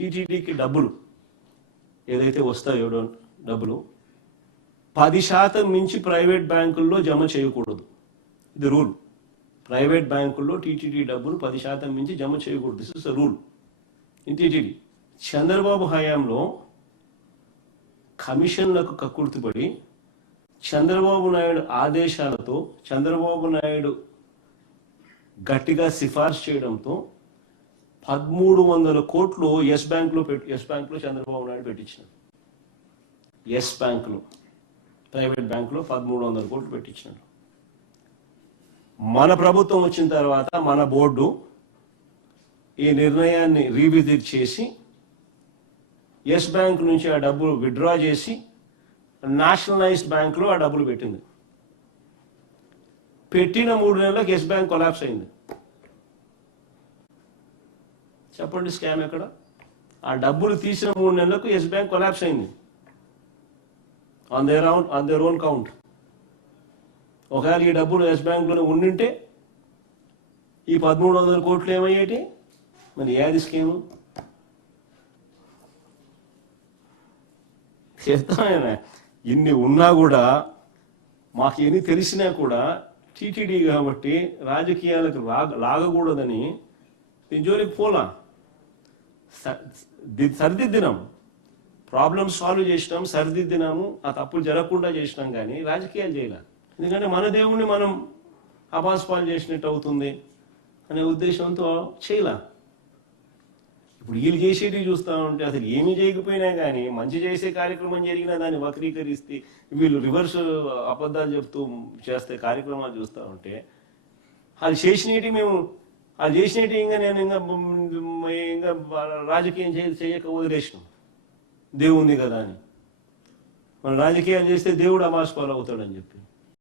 టీటీడీకి డబ్బులు ఏదైతే వస్తాయో డబ్బులు పది శాతం మించి ప్రైవేట్ బ్యాంకుల్లో జమ చేయకూడదు. ఇది రూల్. ప్రైవేట్ బ్యాంకుల్లో టీటీడీ డబ్బులు పది శాతం మించి జమ చేయకూడదు. This is rule in TTD. Chandrababu హయాంలో కమిషన్లకు కక్కుర్తిపడి చంద్రబాబు నాయుడు ఆదేశాలతో చంద్రబాబు నాయుడు గట్టిగా సిఫార్సు చేయడంతో పదమూడు వందల కోట్లు ఎస్ బ్యాంక్లో పెట్టి ఎస్ బ్యాంక్లో చంద్రబాబు నాయుడు పెట్టించిన. ఎస్ బ్యాంక్లో ప్రైవేట్ బ్యాంకులో పదమూడు వందల కోట్లు పెట్టించినాడు మన ప్రభుత్వం వచ్చిన తర్వాత మన బోర్డు ఈ నిర్ణయాన్ని రీవిజిట్ చేసి ఎస్ బ్యాంక్ నుంచి ఆ డబ్బులు విత్డ్రా చేసి నేషనలైజ్డ్ బ్యాంకులో ఆ డబ్బులు పెట్టింది. పెట్టిన మూడు నెలలకు ఎస్ బ్యాంక్ కొలాప్స్ అయింది. చెప్పండి స్కామ్ ఎక్కడ? ఆ డబ్బులు తీసిన మూడు నెలలకు ఎస్ బ్యాంక్ కొలాప్స్ అయింది. On their own on their own count ఒకవేళ ఈ డబ్బులు ఎస్ బ్యాంక్లోనే ఉండింటే ఈ పదమూడు వందల కోట్లు ఏమయ్యేటి? మరి ఏది స్కీము? చేస్తామైనా ఇన్ని ఉన్నా కూడా మాకు ఎన్ని తెలిసినా కూడా టీటీడీ కాబట్టి రాజకీయాలకు లాగ లాగకూడదని దీని జోలికి పోలా. సరిదిద్దినాం ప్రాబ్లమ్స్ సాల్వ్ చేసినాం సరిదిద్దినాము ఆ తప్పులు జరగకుండా చేసినాం కానీ రాజకీయాలు చేయలే. ఎందుకంటే మన దేవుణ్ణి మనం అపాస్పాలు చేసినట్టు అవుతుంది అనే ఉద్దేశంతో చేయలే. ఇప్పుడు వీళ్ళు చేసేటివి చూస్తా ఉంటే అసలు ఏమి చేయకపోయినా కానీ మంచి చేసే కార్యక్రమం జరిగినా దాన్ని వక్రీకరిస్తే వీళ్ళు రివర్స్ అబద్ధాలు చెప్తూ చేస్తే కార్యక్రమాలు చూస్తూ ఉంటే అది చేసినవి మేము అది చేసినట్టు ఇంకా నేను ఇంకా ఇంకా రాజకీయం చేయ చేయక వదిలేసినాం. దేవుంది కదా అని. మన రాజకీయాలు చేస్తే దేవుడు అమాస్పాలు అవుతాడని చెప్పి.